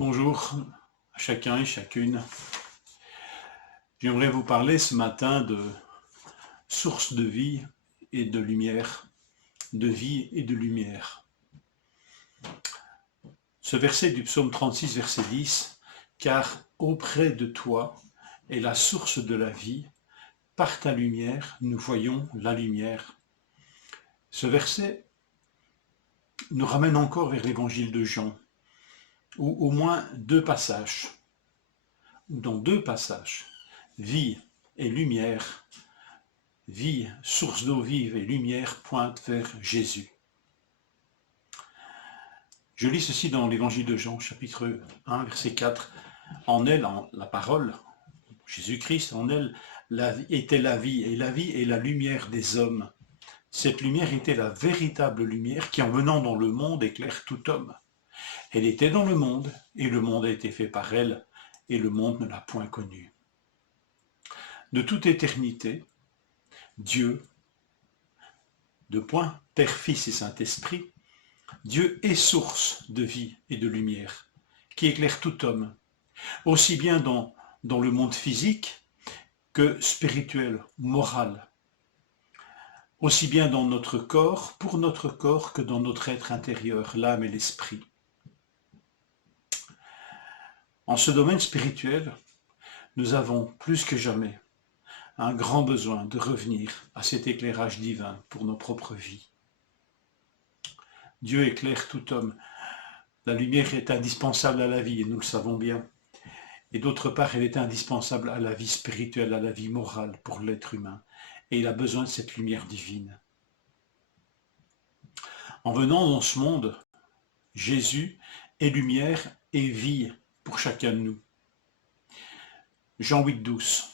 Bonjour à chacun et chacune. J'aimerais vous parler ce matin de source de vie et de lumière, de vie et de lumière. Ce verset du psaume 36, verset 10, « Car auprès de toi est la source de la vie, par ta lumière nous voyons la lumière. » Ce verset nous ramène encore vers l'évangile de Jean, où au moins dans deux passages, vie et lumière, vie, source d'eau vive et lumière pointent vers Jésus. Je lis ceci dans l'évangile de Jean, chapitre 1, verset 4. En elle, la parole, Jésus-Christ, en elle était la vie, et la vie est la lumière des hommes. Cette lumière était la véritable lumière qui, en venant dans le monde, éclaire tout homme. Elle était dans le monde, et le monde a été fait par elle, et le monde ne l'a point connue. De toute éternité, Dieu, de point, Père, Fils et Saint-Esprit, Dieu est source de vie et de lumière, qui éclaire tout homme, aussi bien dans le monde physique que spirituel, moral, aussi bien dans notre corps, pour notre corps, que dans notre être intérieur, l'âme et l'esprit. En ce domaine spirituel, nous avons plus que jamais un grand besoin de revenir à cet éclairage divin pour nos propres vies. Dieu éclaire tout homme. La lumière est indispensable à la vie, et nous le savons bien. Et d'autre part, elle est indispensable à la vie spirituelle, à la vie morale pour l'être humain. Et il a besoin de cette lumière divine. En venant dans ce monde, Jésus est lumière et vie pour chacun de nous. Jean 8, 12.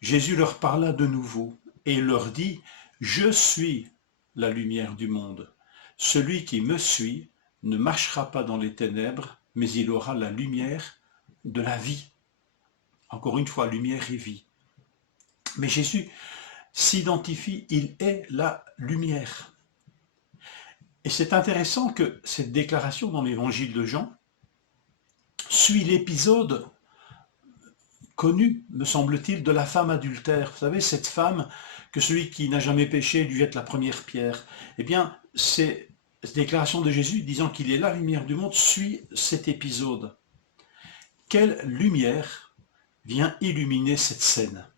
Jésus leur parla de nouveau et leur dit « Je suis la lumière du monde. Celui qui me suit ne marchera pas dans les ténèbres, mais il aura la lumière de la vie. » Encore une fois, lumière et vie. Mais Jésus s'identifie, il est la lumière. Et c'est intéressant que cette déclaration dans l'évangile de Jean suit l'épisode connu, me semble-t-il, de la femme adultère. Vous savez, cette femme que celui qui n'a jamais péché lui jette la première pierre. Eh bien, cette déclaration de Jésus disant qu'il est la lumière du monde suit cet épisode. Quelle lumière vient illuminer cette scène?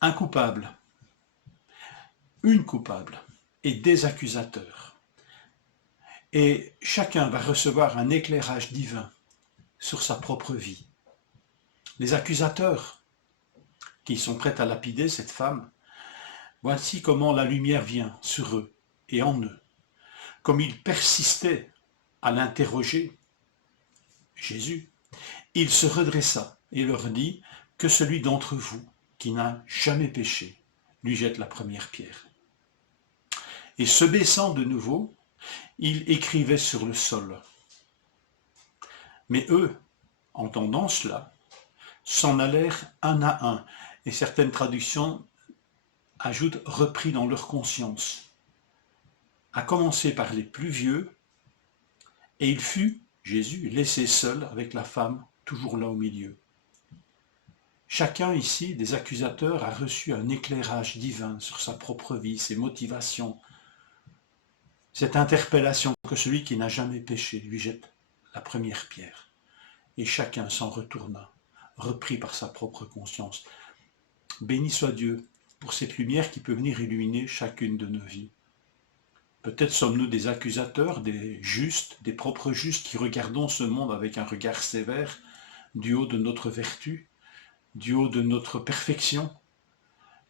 Un coupable, une coupable et des accusateurs. Et chacun va recevoir un éclairage divin sur sa propre vie. Les accusateurs qui sont prêts à lapider cette femme, voici comment la lumière vient sur eux et en eux. Comme ils persistaient à l'interroger, Jésus, il se redressa et leur dit que celui d'entre vous qui n'a jamais péché lui jette la première pierre. Et se baissant de nouveau, il écrivait sur le sol. Mais eux, entendant cela, s'en allèrent un à un, et certaines traductions ajoutent « repris dans leur conscience », à commencer par les plus vieux, et il fut, Jésus, laissé seul avec la femme, toujours là au milieu. Chacun ici, des accusateurs, a reçu un éclairage divin sur sa propre vie, ses motivations, cette interpellation que celui qui n'a jamais péché lui jette la première pierre. Et chacun s'en retourna, repris par sa propre conscience. Béni soit Dieu pour cette lumière qui peut venir illuminer chacune de nos vies. Peut-être sommes-nous des accusateurs, des justes, des propres justes qui regardons ce monde avec un regard sévère, du haut de notre vertu, du haut de notre perfection.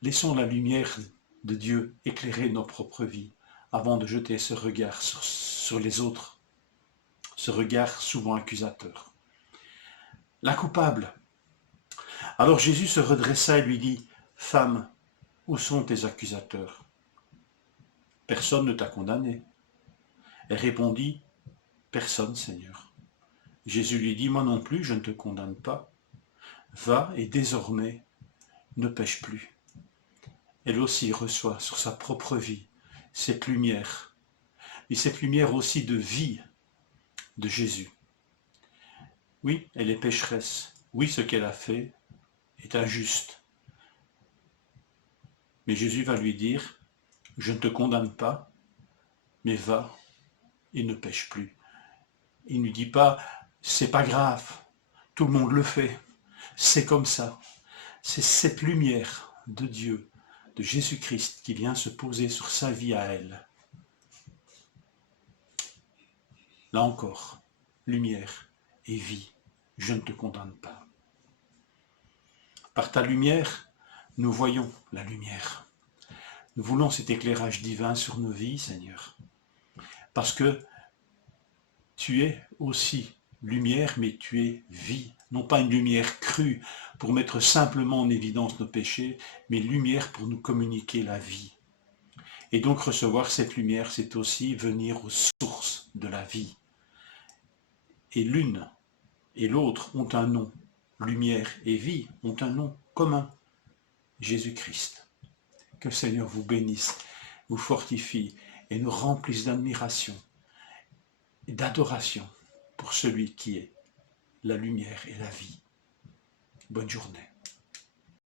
Laissons la lumière de Dieu éclairer nos propres vies avant de jeter ce regard sur les autres, ce regard souvent accusateur. La coupable. Alors Jésus se redressa et lui dit « Femme, où sont tes accusateurs? Personne ne t'a condamné. » Elle répondit « Personne, Seigneur. » Jésus lui dit « Moi non plus, je ne te condamne pas. Va et désormais, ne pêche plus. » Elle aussi reçoit sur sa propre vie cette lumière, et cette lumière aussi de vie de Jésus. Oui, elle est pécheresse. Oui, ce qu'elle a fait est injuste. Mais Jésus va lui dire, je ne te condamne pas, mais va et ne pêche plus. Il ne lui dit pas, c'est pas grave, tout le monde le fait, c'est comme ça. C'est cette lumière de Dieu, de Jésus-Christ, qui vient se poser sur sa vie à elle. Là encore, lumière et vie, je ne te condamne pas. Par ta lumière, nous voyons la lumière. Nous voulons cet éclairage divin sur nos vies, Seigneur. Parce que tu es aussi lumière, mais tu es vie. Non pas une lumière crue pour mettre simplement en évidence nos péchés, mais lumière pour nous communiquer la vie. Et donc recevoir cette lumière, c'est aussi venir aux sources de la vie. Et l'une et l'autre ont un nom. Lumière et vie ont un nom commun. Jésus-Christ. Que le Seigneur vous bénisse, vous fortifie et nous remplisse d'admiration et d'adoration pour celui qui est la lumière et la vie. Bonne journée.